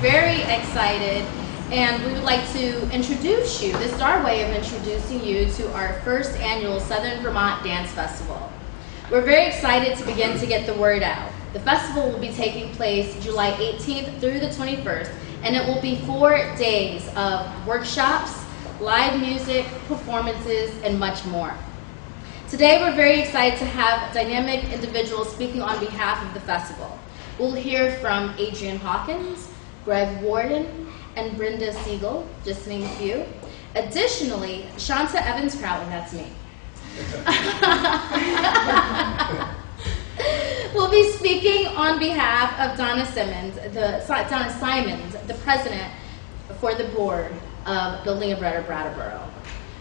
very excited, and we would like to introduce you. This is our way of introducing you to our first annual Southern Vermont Dance Festival. We're very excited to begin to get the word out. The festival will be taking place July 18th through the 21st, and it will be 4 days of workshops, live music, performances, and much more. Today, we're very excited to have dynamic individuals speaking on behalf of the festival. We'll hear from Adrian Hawkins, Greg Warden, and Brenda Siegel, just to name a few. Additionally, Shanta Evans-Crowley, that's me, will be speaking on behalf of Donna Simons, the president for the board of Building a Better Brattleboro.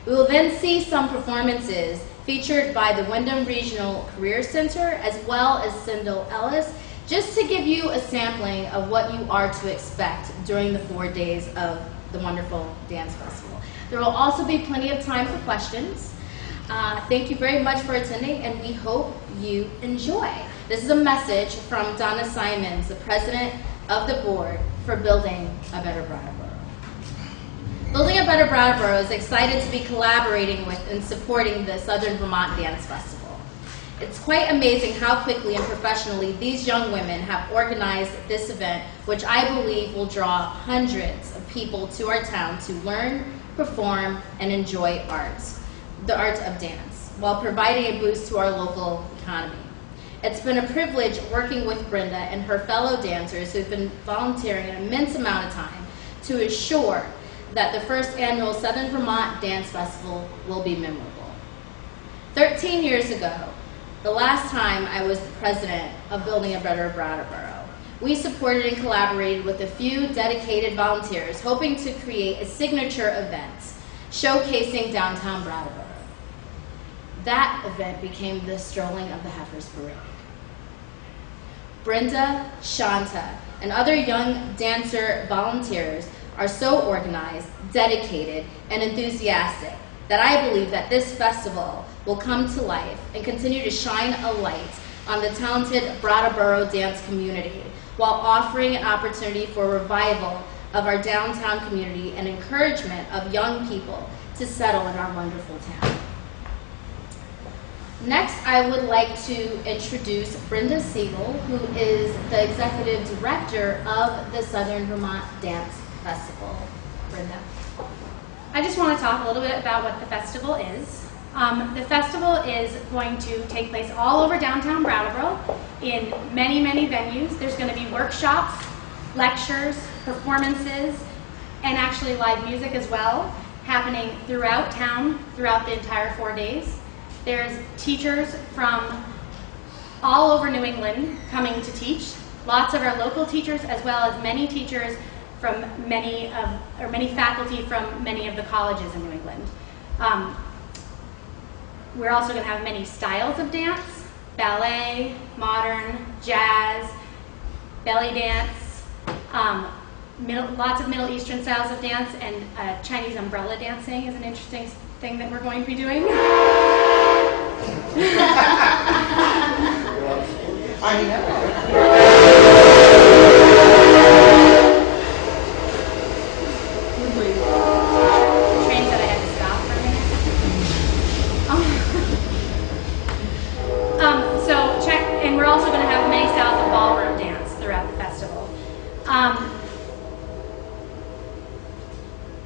We will then see some performances featured by the Wyndham Regional Career Center as well as Sindel Ellis, just to give you a sampling of what you are to expect during the 4 days of the wonderful dance festival. There will also be plenty of time for questions. Thank you very much for attending, and we hope you enjoy. This is a message from Donna Simons, the president of the board for Building a Better Brattleboro. Building a Better Brattleboro is excited to be collaborating with and supporting the Southern Vermont Dance Festival. It's quite amazing how quickly and professionally these young women have organized this event, which I believe will draw hundreds of people to our town to learn, perform, and enjoy arts, the art of dance, while providing a boost to our local economy. It's been a privilege working with Brenda and her fellow dancers who've been volunteering an immense amount of time to ensure that the first annual Southern Vermont Dance Festival will be memorable. 13 years ago, the last time I was the president of Building a Better Brattleboro, we supported and collaborated with a few dedicated volunteers, hoping to create a signature event showcasing downtown Brattleboro. That event became the Strolling of the Heifers Parade. Brenda, Shanta, and other young dancer volunteers are so organized, dedicated, and enthusiastic that I believe that this festival will come to life and continue to shine a light on the talented Brattleboro dance community while offering an opportunity for revival of our downtown community and encouragement of young people to settle in our wonderful town. Next, I would like to introduce Brenda Siegel, who is the executive director of the Southern Vermont Dance Festival. Brenda. I just want to talk a little bit about what the festival is. The festival is going to take place all over downtown Brattleboro in many, many venues. There's going to be workshops, lectures, performances, and actually live music as well, happening throughout town throughout the entire 4 days. There's teachers from all over New England coming to teach, lots of our local teachers as well as many teachers from many faculty from many of the colleges in New England. We're also going to have many styles of dance: ballet, modern, jazz, belly dance, lots of Middle Eastern styles of dance, and Chinese umbrella dancing is an interesting thing that we're going to be doing. I know.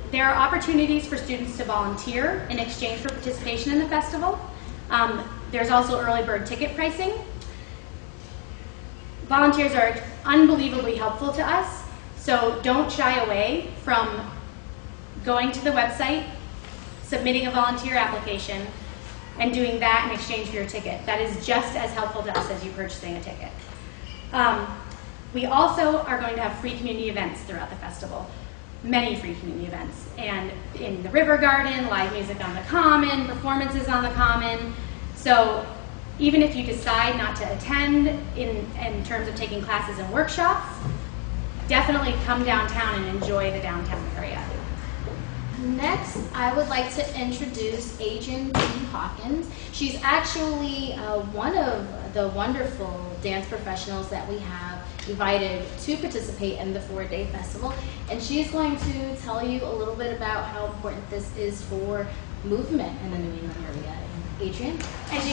There are opportunities for students to volunteer in exchange for participation in the festival. There's also early bird ticket pricing. Volunteers are unbelievably helpful to us, so don't shy away from going to the website, submitting a volunteer application, and doing that in exchange for your ticket. That is just as helpful to us as you purchasing a ticket. We also are going to have free community events throughout the festival. Many free community events, and in the River Garden, live music on the Common, performances on the Common. So even if you decide not to attend in terms of taking classes and workshops, definitely come downtown and enjoy the downtown area. Next, I would like to introduce Adrian Hawkins. She's actually one of the wonderful dance professionals that we have invited to participate in the 4-day festival, and she's going to tell you a little bit about how important this is for movement in the New England area. Adrian?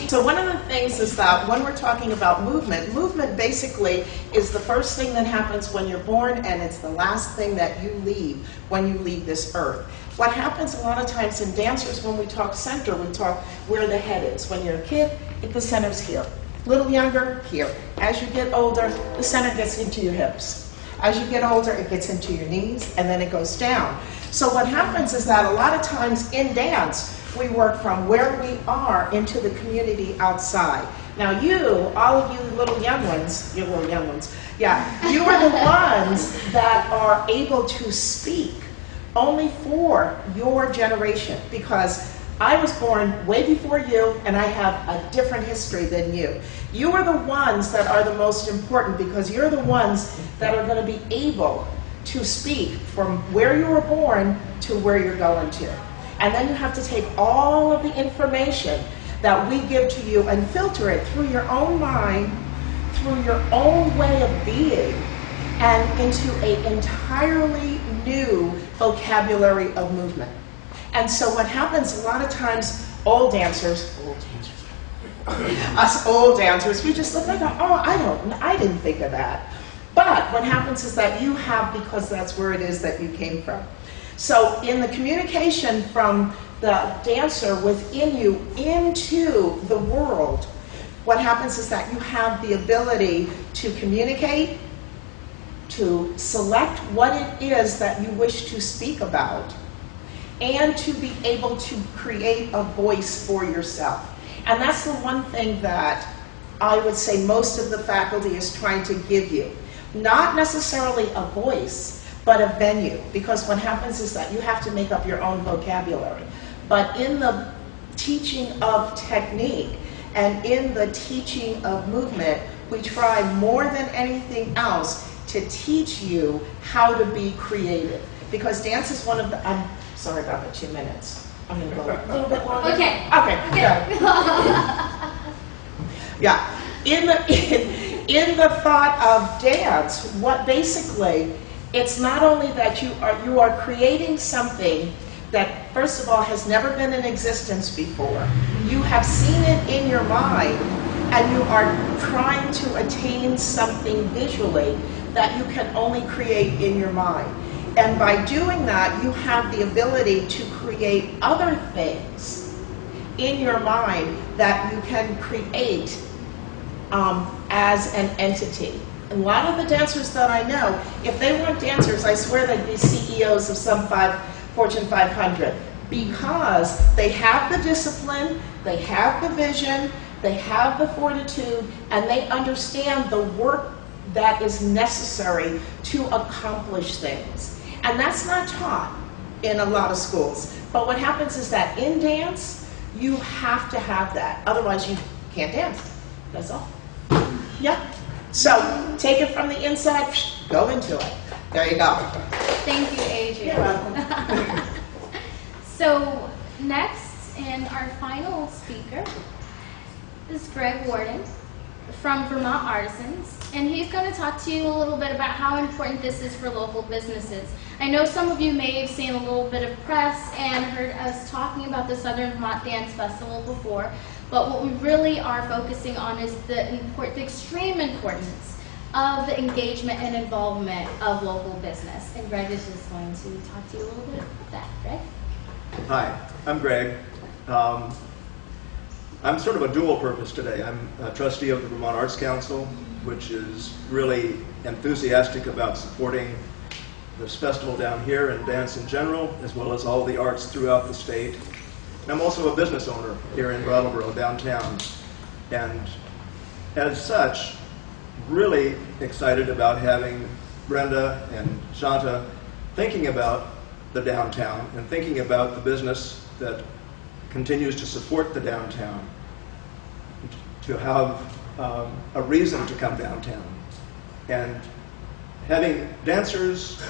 So one of the things is that when we're talking about movement basically is the first thing that happens when you're born, and it's the last thing that you leave when you leave this earth. What happens a lot of times in dancers, when we talk center, we talk where the head is. When you're a kid, the center's here. Little younger, here. As you get older, the center gets into your hips. As you get older, it gets into your knees, and then it goes down. So what happens is that a lot of times in dance, we work from where we are into the community outside. Now you, all of you little young ones, you little young ones, yeah, you are the ones that are able to speak only for your generation, because I was born way before you, and I have a different history than you. You are the ones that are the most important, because you're the ones that are going to be able to speak from where you were born to where you're going to. And then you have to take all of the information that we give to you and filter it through your own mind, through your own way of being, and into an entirely new vocabulary of movement. And so what happens a lot of times, us old dancers, we just look like, oh, I didn't think of that. But what happens is that you have, because that's where it is that you came from. So in the communication from the dancer within you into the world, what happens is that you have the ability to communicate, to select what it is that you wish to speak about, and to be able to create a voice for yourself. And that's the one thing that I would say most of the faculty is trying to give you. Not necessarily a voice, but a venue, because what happens is that you have to make up your own vocabulary. But in the teaching of technique and in the teaching of movement, we try more than anything else to teach you how to be creative. Because dance is one of the, I'm sorry about the 2 minutes. I'm gonna go a little bit longer. Okay. Okay, yeah. Yeah, in the thought of dance, what basically, it's not only that you are creating something that, first of all, has never been in existence before. You have seen it in your mind, and you are trying to attain something visually that you can only create in your mind. And by doing that, you have the ability to create other things in your mind that you can create as an entity. A lot of the dancers that I know, if they weren't dancers, I swear they'd be CEOs of some Fortune 500, because they have the discipline, they have the vision, they have the fortitude, and they understand the work that is necessary to accomplish things. And that's not taught in a lot of schools. But what happens is that in dance, you have to have that. Otherwise, you can't dance. That's all. Yeah. So take it from the inside, go into it. There you go. Thank you, Adrian. You're welcome. So next, and our final speaker is Greg Warden from Vermont Artisans, and he's going to talk to you a little bit about how important this is for local businesses. I know some of you may have seen a little bit of press and heard us talking about the Southern Vermont Dance Festival before, but what we really are focusing on is the extreme importance of the engagement and involvement of local business. And Greg is just going to talk to you a little bit about that. Greg? Hi, I'm Greg. I'm sort of a dual purpose today. I'm a trustee of the Vermont Arts Council, which is really enthusiastic about supporting this festival down here and dance in general, as well as all the arts throughout the state. And I'm also a business owner here in Brattleboro downtown. And as such, really excited about having Brenda and Shanta thinking about the downtown and thinking about the business that continues to support the downtown, to have a reason to come downtown. And having dancers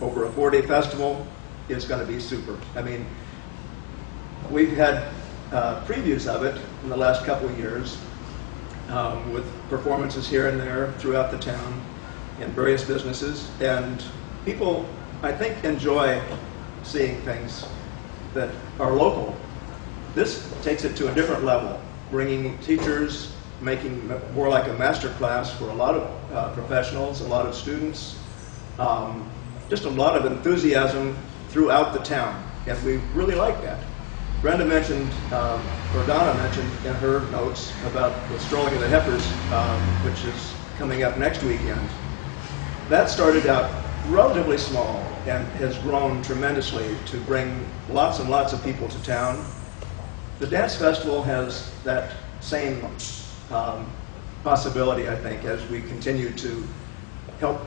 over a 4-day festival is going to be super. I mean, we've had previews of it in the last couple of years with performances here and there throughout the town. in various businesses, and people, I think, enjoy seeing things that are local. This takes it to a different level, bringing teachers, making more like a master class for a lot of professionals, a lot of students, just a lot of enthusiasm throughout the town, and we really like that. Brenda mentioned, or Donna mentioned in her notes about the Strolling of the Heifers, which is coming up next weekend. That started out relatively small and has grown tremendously to bring lots and lots of people to town. The dance festival has that same possibility, I think, as we continue to help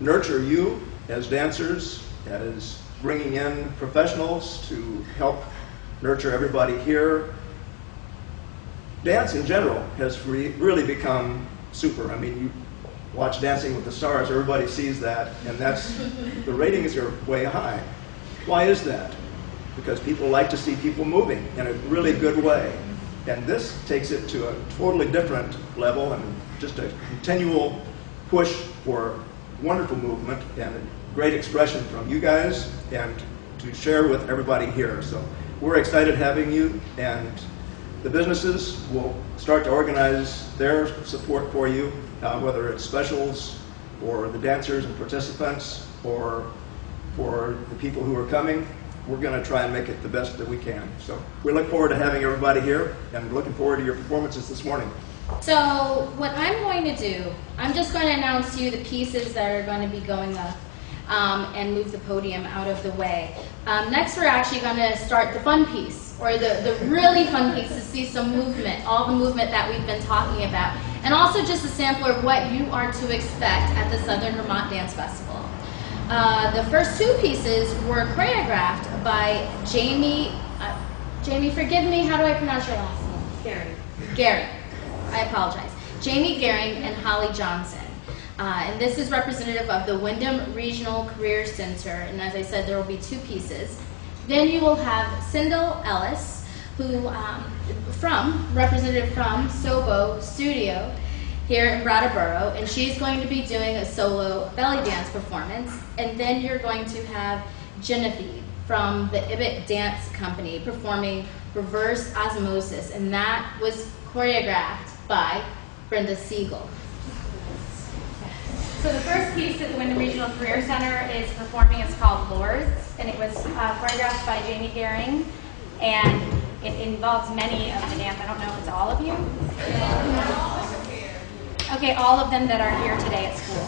nurture you as dancers, as bringing in professionals to help nurture everybody here. Dance in general has really become super. I mean, you watch Dancing with the Stars, everybody sees that, and the ratings are way high. Why is that? Because people like to see people moving in a really good way. And this takes it to a totally different level and just a continual push for wonderful movement and a great expression from you guys and to share with everybody here. So we're excited having you, and the businesses will start to organize their support for you, whether it's specials for the dancers and participants or for the people who are coming. We're going to try and make it the best that we can. So we look forward to having everybody here, and looking forward to your performances this morning. So what I'm going to do, I'm just going to announce to you the pieces that are going to be going up and move the podium out of the way. Next, we're actually going to start the fun piece, or the really fun piece, to see some movement, all the movement that we've been talking about, and also just a sampler of what you are to expect at the Southern Vermont Dance Festival. The first two pieces were choreographed by Jamie, forgive me, how do I pronounce your last name? Gary. I apologize. Jamie Gehring and Holly Johnson. And this is representative of the Wyndham Regional Career Center, and as I said, there will be two pieces. Then you will have Cindel Ellis, who, representative from Sobo Studio here in Brattleboro, and she's going to be doing a solo belly dance performance. And then you're going to have Genevieve from the Ibit Dance Company performing Reverse Osmosis, and that was choreographed by Brenda Siegel. So the first piece that the Wyndham Regional Career Center is performing is called Lords, and it was choreographed by Jamie Gehring, and it involves many of the dance. I don't know if it's all of you. Okay, all of them that are here today at school.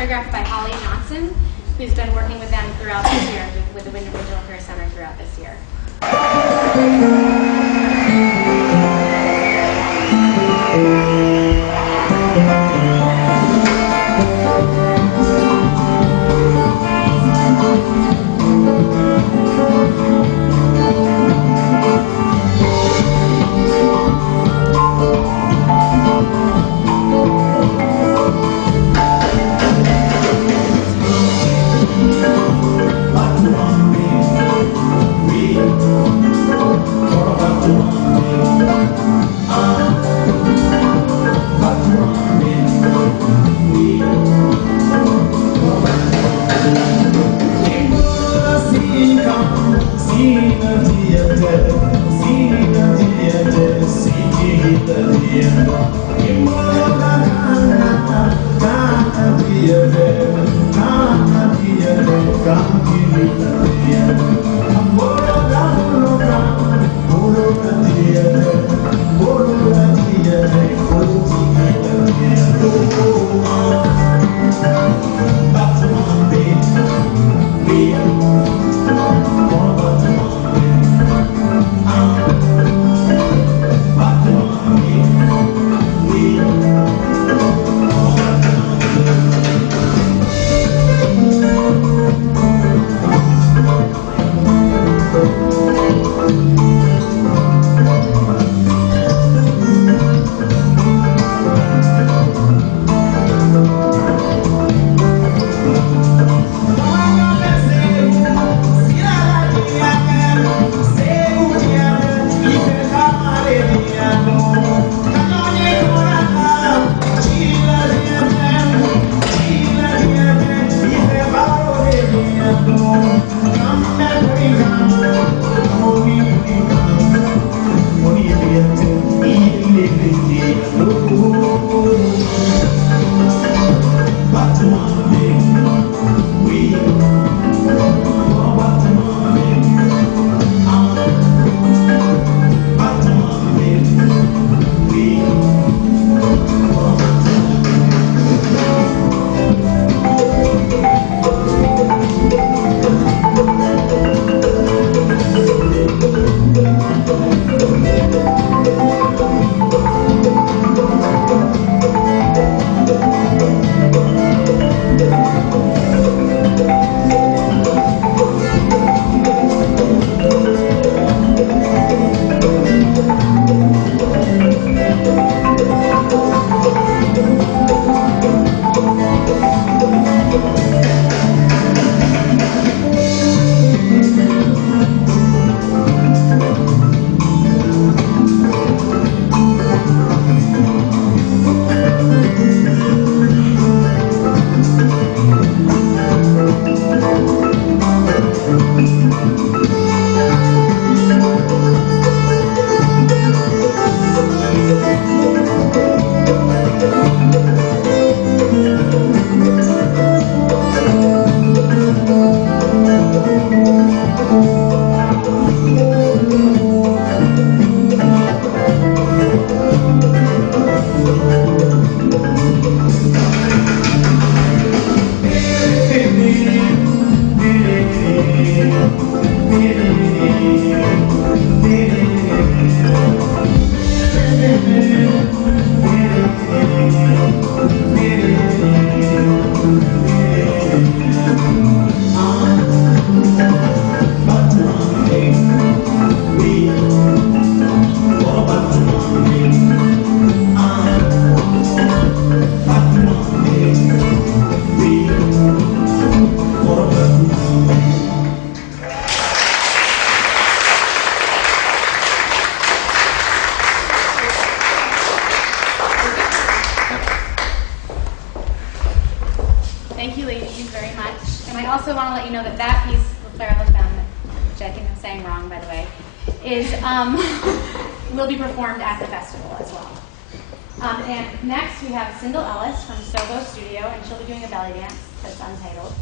choreographed by Holly Knotson, who's been working with them throughout this year, with the Individual Career Center throughout this year. Thank you, ladies, very much. And I also want to let you know that that piece, Clara Lefemme, which I think I'm saying wrong, by the way, is will be performed at the festival as well. And next we have Cyndall Ellis from Sobo Studio, and she'll be doing a belly dance that's untitled.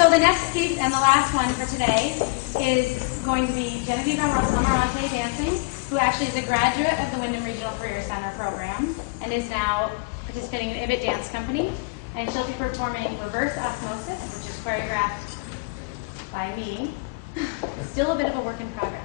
So the next piece and the last one for today is going to be Genevieve Amarante dancing, who actually is a graduate of the Wyndham Regional Career Center program and is now participating in Ibit Dance Company. And she'll be performing Reverse Osmosis, which is choreographed by me. Still a bit of a work in progress.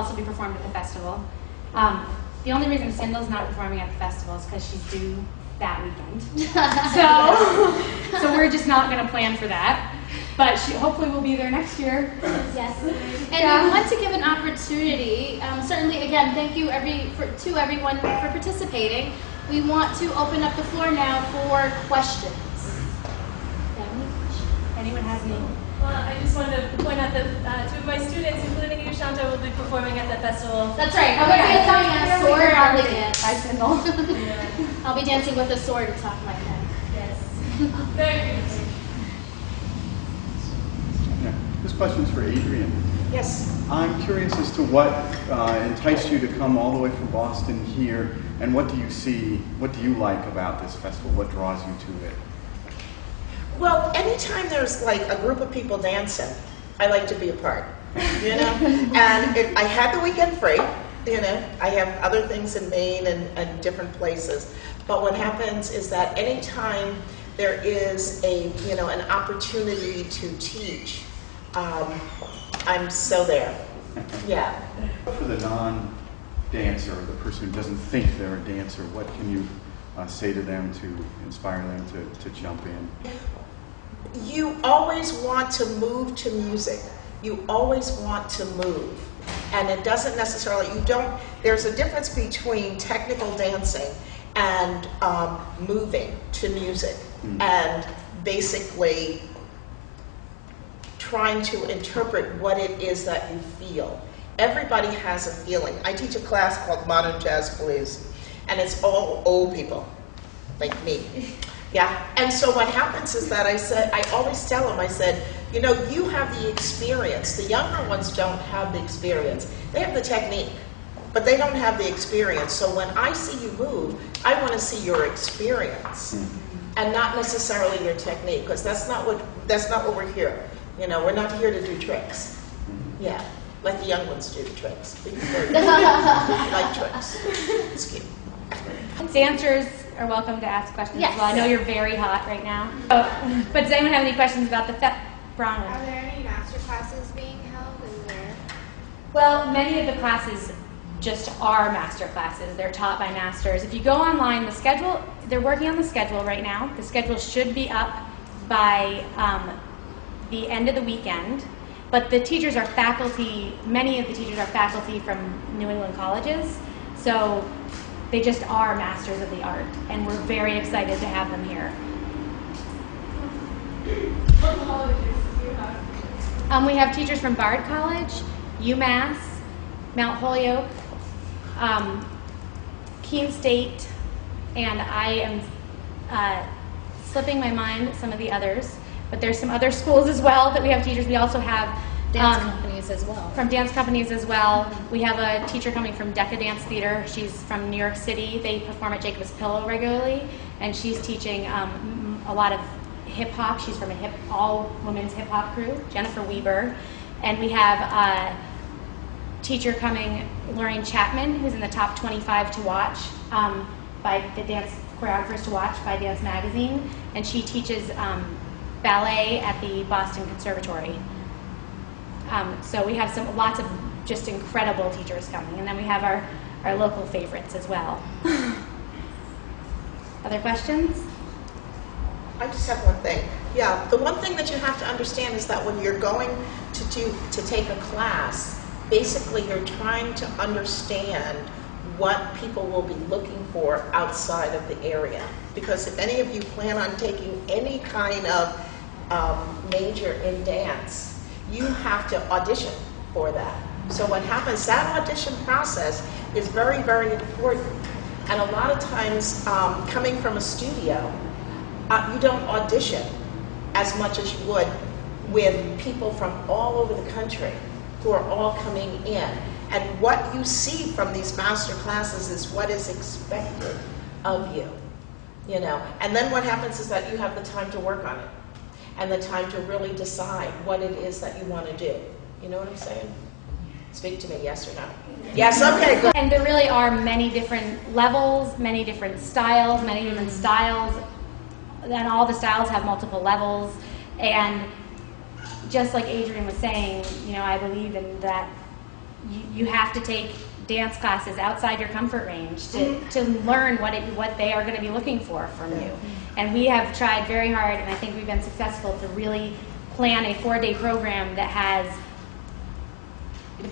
also be performed at the festival. The only reason Cindel's not performing at the festival is because she's due that weekend. So we're just not going to plan for that. But hopefully we'll be there next year. Yes. And we want to give an opportunity, certainly again, thank you to everyone for participating. We want to open up the floor now for questions. Anyone has any? Well, I just wanted to point out that two of my students, including you, Shanta, will be performing at the festival. That's right. I'm going to be telling you a sword on the dance. Bye, Cindel. Yeah. I'll be dancing with a sword atop my head. Yes. Very good. Yeah. This question's for Adrian. Yes. I'm curious as to what enticed you to come all the way from Boston here, and what do you see, what do you like about this festival? What draws you to it? Well, anytime there's like a group of people dancing, I like to be a part, you know? And I had the weekend free, you know? I have other things in Maine and different places. But what happens is that anytime there is an opportunity to teach, I'm so there. Yeah. For the non-dancer, the person who doesn't think they're a dancer, what can you say to them to inspire them to jump in? You always want to move to music. You always want to move. And it doesn't necessarily, there's a difference between technical dancing and moving to music. Mm-hmm. And basically trying to interpret what it is that you feel. Everybody has a feeling. I teach a class called Modern Jazz Blues, and it's all old people, like me. Yeah, and so what happens is that I always tell them, I said, you know, you have the experience. The younger ones don't have the experience. They have the technique, but they don't have the experience. So when I see you move, I want to see your experience, and not necessarily your technique, because that's not what we're here. You know, we're not here to do tricks. Yeah, let the young ones do the tricks. Because they like tricks. It's cute. Dancers are welcome to ask questions Yes. as well. I know you're very hot right now. But does anyone have any questions about the Bronwyn? Are there any master classes being held and where? Well, many of the classes just are master classes. They're taught by masters. If you go online, the schedule, they're working on the schedule right now. The schedule should be up by the end of the weekend. But the teachers are faculty, many of the teachers are faculty from New England colleges. So they just are masters of the art. And we're very excited to have them here. What colleges do you have? We have teachers from Bard College, UMass, Mount Holyoke, Keene State, and I am slipping my mind some of the others, but there's some other schools as well that we have teachers. We also have Dance companies as well. from dance companies as well. We have a teacher coming from Decadance Theater. She's from New York City. They perform at Jacob's Pillow regularly, and she's teaching a lot of hip hop. She's from a all women's hip hop crew, Jennifer Weber. And we have a teacher coming, Lorraine Chapman, who's in the top 25 to watch by the dance choreographers to watch by Dance Magazine. And she teaches ballet at the Boston Conservatory. So we have lots of just incredible teachers coming. And then we have our local favorites as well. Other questions? I just have one thing. Yeah, the one thing that you have to understand is that when you're going to take a class, basically you're trying to understand what people will be looking for outside of the area. Because if any of you plan on taking any kind of major in dance, you have to audition for that. So what happens, that audition process is very, very important. And a lot of times, coming from a studio, you don't audition as much as you would with people from all over the country who are all coming in. And what you see from these master classes is what is expected of you, you know. And then what happens is that you have the time to work on it and the time to really decide what it is that you want to do. You know what I'm saying? Speak to me, yes or no? Yes, okay, good. And there really are many different levels, many different styles, and all the styles have multiple levels. And just like Adrian was saying, you know, I believe in that you have to take dance classes outside your comfort range to learn what they are going to be looking for from you. And we have tried very hard, and I think we've been successful to really plan a 4-day program that has,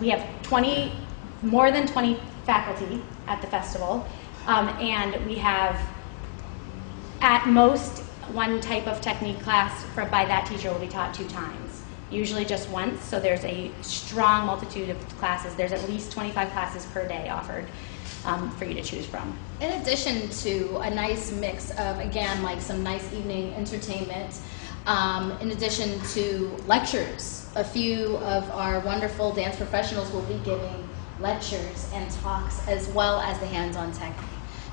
we have more than 20 faculty at the festival, and we have at most one type of technique class by that teacher will be taught 2 times, usually just once, so there's a strong multitude of classes. There's at least 25 classes per day offered for you to choose from. In addition to a nice mix of, again, like some nice evening entertainment, in addition to lectures, a few of our wonderful dance professionals will be giving lectures and talks as well as the hands-on technique.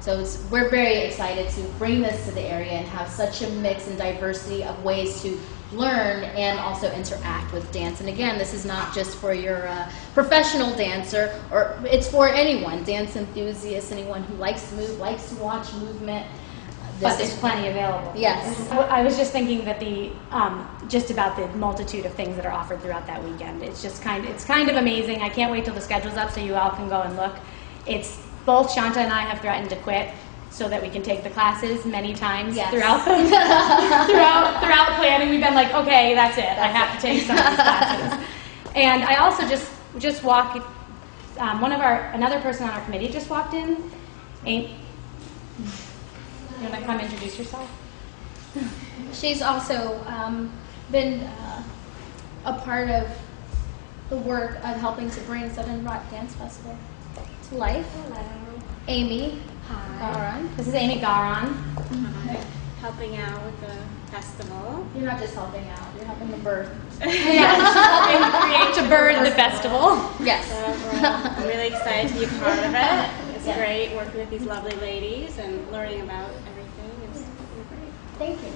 So we're very excited to bring this to the area and have such a mix and diversity of ways to learn and also interact with dance. And again, this is not just for your professional dancer, or it's for anyone, dance enthusiasts, anyone who likes to move, likes to watch movement. But there's plenty available. Yes. I was just thinking that just about the multitude of things that are offered throughout that weekend. It's kind of amazing. I can't wait till the schedule's up so you all can go and look. Both Shanta and I have threatened to quit so that we can take the classes many times throughout planning. We've been like, okay, that's it. I have to take some of these classes. And I also just walked. Another person on our committee just walked in. You want to come introduce yourself? She's also been a part of the work of helping to bring Southern Rock Dance Festival to life. Hello. Amy. Hi. Garan. This is Amy Garan. Helping out with the festival. You're not just helping out, you're helping the birth. Helping create to birth the festival. Yes. So I'm really excited to be a part of it. It's great working with these lovely ladies and learning about everything. It's really great. Thank you.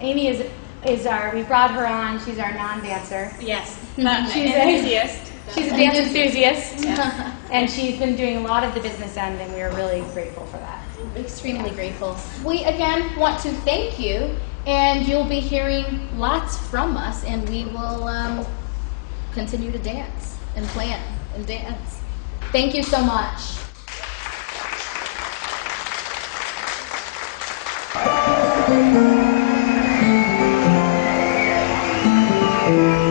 Amy is we brought her on. She's our non-dancer. Yes. She's Enthusiast. She's a dance enthusiast, Yes. and she's been doing a lot of the business end, and we're really grateful for that. Extremely grateful. We again want to thank you, and you'll be hearing lots from us, and we will continue to dance and plan and dance. Thank you so much. Thank you.